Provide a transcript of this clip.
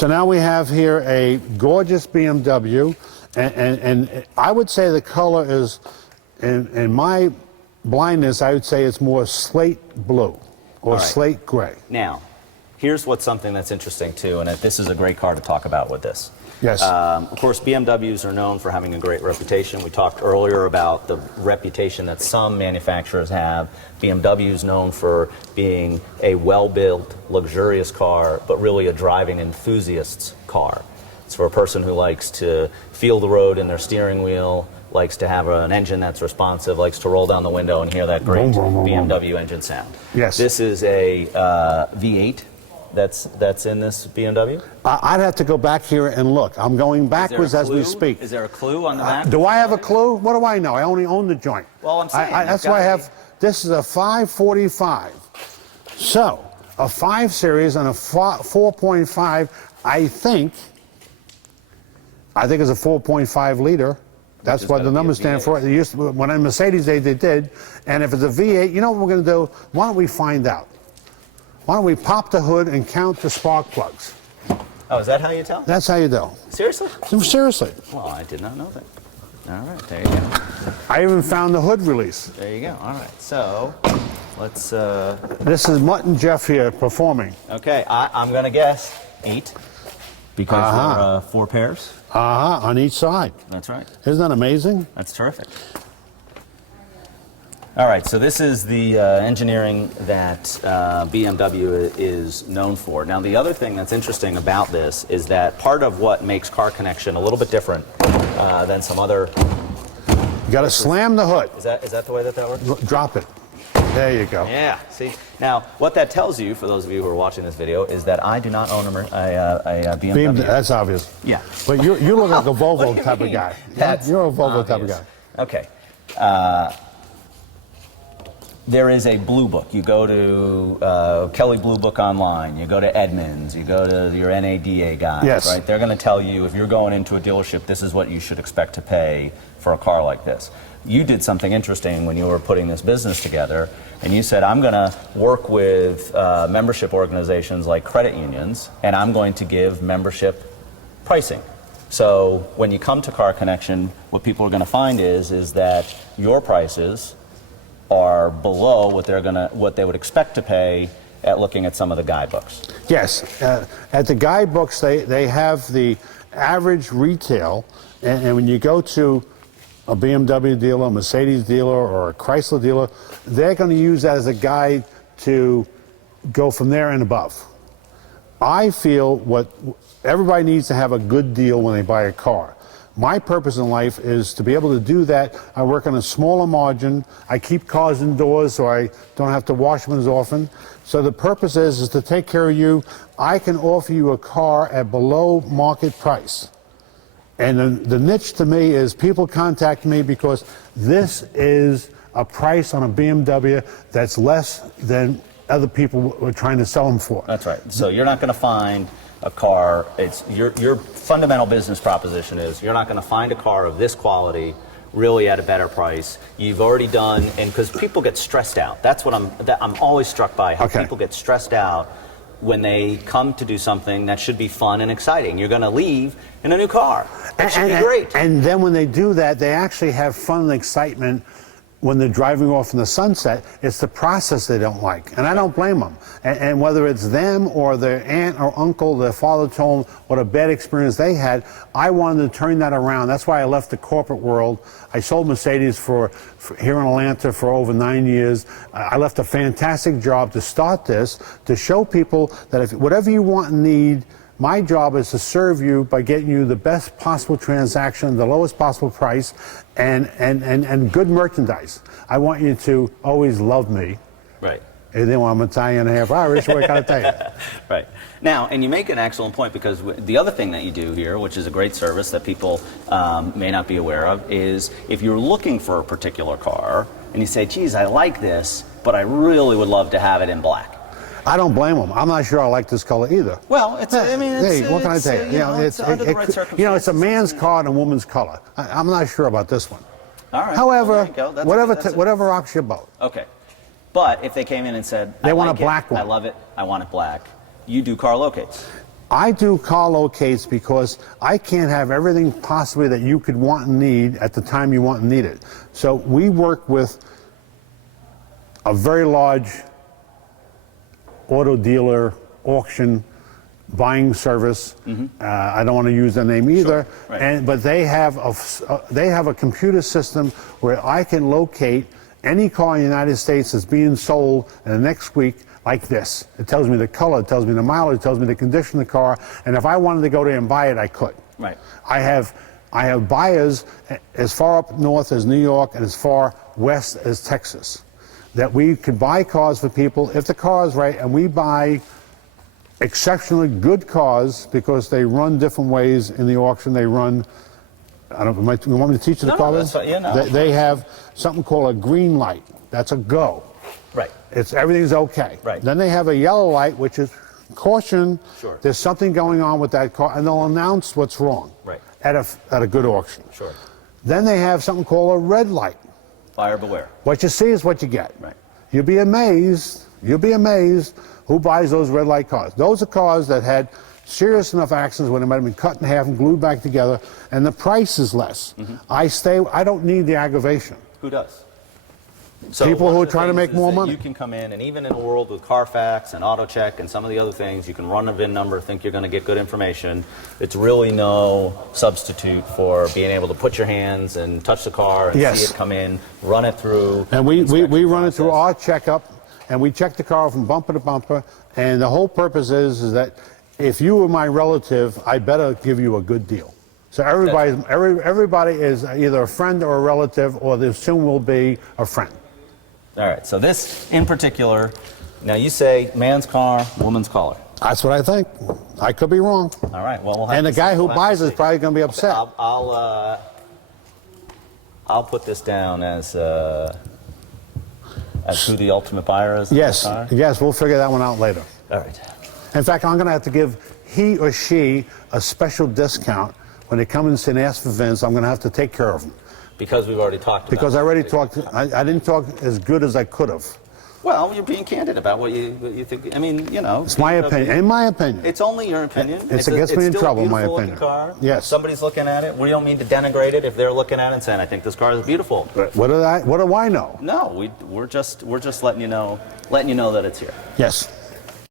So now we have here a gorgeous BMW, and I would say the color is, in my blindness, I would say it's more slate blue or slate gray. Now, here's what's something that's interesting too, and this is a great car to talk about with this. Yes. Of course, BMWs are known for having a great reputation. We talked earlier about the reputation that some manufacturers have. BMW is known for being a well-built, luxurious car, but really a driving enthusiast's car. It's for a person who likes to feel the road in their steering wheel, likes to have an engine that's responsive, likes to roll down the window and hear that great BMW engine sound. Yes. This is a V8 that's in this BMW? I'd have to go back here and look. I'm going backwards as we speak. Is there a clue on the back? Do I have a clue? What do I know? I only own the joint. Well, I'm saying that's why I have. This is a 545. So a 5 Series and a 4.5. I think it's a 4.5 liter. That's what the numbers stand for. They used to, when in Mercedes they did. And if it's a V8, you know what we're going to do? Why don't we find out? Why don't we pop the hood and count the spark plugs? Oh, is that how you tell? That's how you do. Seriously? Seriously. Well, I did not know that. All right, there you go. I even found the hood release. There you go. All right, so let's... This is Mutt and Jeff here performing. Okay, I'm going to guess 8 because there are 4 pairs. On each side. That's right. Isn't that amazing? That's terrific. All right, so this is the engineering that BMW is known for. Now, the other thing that's interesting about this is that part of what makes Car Connection a little bit different than some other... You got to slam the hood. Is that the way that works? Drop it. There you go. Yeah, see? Now, what that tells you, for those of you who are watching this video, is that I do not own a BMW. That's obvious. Yeah. But you look like a Volvo type of guy. You're a Volvo type of guy. Okay. There is a Blue Book. You go to Kelley Blue Book online. You go to Edmunds. You go to your NADA guys. Yes. Right? They're going to tell you if you're going into a dealership, this is what you should expect to pay for a car like this. You did something interesting when you were putting this business together, and you said, I'm going to work with membership organizations like credit unions, and I'm going to give membership pricing. So when you come to Car Connection, what people are going to find is that your prices are below what they would expect to pay at looking at some of the guidebooks. Yes, at the guidebooks they have the average retail, and when you go to a BMW dealer, a Mercedes dealer, or a Chrysler dealer, they're going to use that as a guide to go from there and above. I feel everybody needs to have a good deal when they buy a car. My purpose in life is to be able to do that. I work on a smaller margin. I keep cars indoors so I don't have to wash them as often. So the purpose is to take care of you. I can offer you a car at below market price. And the niche to me is people contact me because this is a price on a BMW that's less than other people were trying to sell them for. That's right. So you're not going to find a car, it's your fundamental business proposition is you're not going to find a car of this quality really at a better price. You've already done, and because people get stressed out. That's what I'm always struck by, how people get stressed out when they come to do something that should be fun and exciting. You're going to leave in a new car. That should be great. And then when they do that, they actually have fun and excitement when they're driving off in the sunset. It's the process they don't like, and I don't blame them. And whether it's them or their aunt or uncle, their father told them what a bad experience they had, I wanted to turn that around. That's why I left the corporate world. I sold Mercedes for here in Atlanta for over 9 years. I left a fantastic job to start this, to show people that if whatever you want and need, my job is to serve you by getting you the best possible transaction, the lowest possible price, and good merchandise. I want you to always love me. Right. And then when I'm Italian and half Irish, what can I tell you? Right. Now, and you make an excellent point, because the other thing that you do here, which is a great service that people may not be aware of, is if you're looking for a particular car and you say, geez, I like this, but I really would love to have it in black. I don't blame them. I'm not sure I like this color either. Well, it's, I mean, it's, hey, what can I tell you? It's a man's car and a woman's color. I'm not sure about this one. All right. However, whatever rocks your boat. Okay. But if they came in and said, they want a black one. I love it, I want it black, you do car locates. I do car locates because I can't have everything possibly that you could want and need at the time you want and need it. So we work with a very large auto dealer auction buying service. I don't want to use their name either. Sure. Right. But they have a computer system where I can locate any car in the United States that's being sold in the next week like this. It tells me the color, it tells me the mileage, it tells me the condition of the car, and if I wanted to go there and buy it, I could. Right. I have buyers as far up north as New York and as far west as Texas that we could buy cars for people if the car is right, and we buy exceptionally good cars because they run different ways in the auction. They run, I don't know, you want me to teach you the car? That's fine. Yeah, no. They have something called a green light. That's a go. Right. Everything's okay. Right. Then they have a yellow light, which is caution. Sure. There's something going on with that car, and they'll announce what's wrong. Right. At a good auction. Sure. Then they have something called a red light. Buyer beware. What you see is what you get. Right. You'll be amazed who buys those red light cars. Those are cars that had serious enough accidents when they might have been cut in half and glued back together, and the price is less. I don't need the aggravation. Who does? So People one who of are the trying to things make is more that money. You can come in, and even in a world with Carfax and AutoCheck and some of the other things, you can run a VIN number, think you're going to get good information. It's really no substitute for being able to put your hands and touch the car and Yes. see it come in, run it through. And we run it through process. our checkup, and we check the car from bumper to bumper, and the whole purpose is that if you were my relative, I better give you a good deal. So everybody is either a friend or a relative, or they soon will be a friend. All right, so this in particular, now you say man's car, woman's collar. That's what I think. I could be wrong. All right, well, we'll have And the to guy see. who We'll have buys to it is see. probably going to be upset. I'll put this down as who the ultimate buyer is. Yes, Of the car. yes, we'll figure that one out later. All right. In fact, I'm going to have to give he or she a special discount when they come and ask for VINs. I'm going to have to take care of them Because we've already talked about because it. I already talked. I didn't talk as good as I could have. Well, you're being candid about what you think. I mean, you know. It's my opinion. In my opinion. It's only your opinion. It gets me in still trouble, a in my beautiful looking opinion. Car. Yes. If somebody's looking at it. We don't mean to denigrate it if they're looking at it and saying, "I think this car is beautiful." What do I know? No, we're just letting you know that it's here. Yes.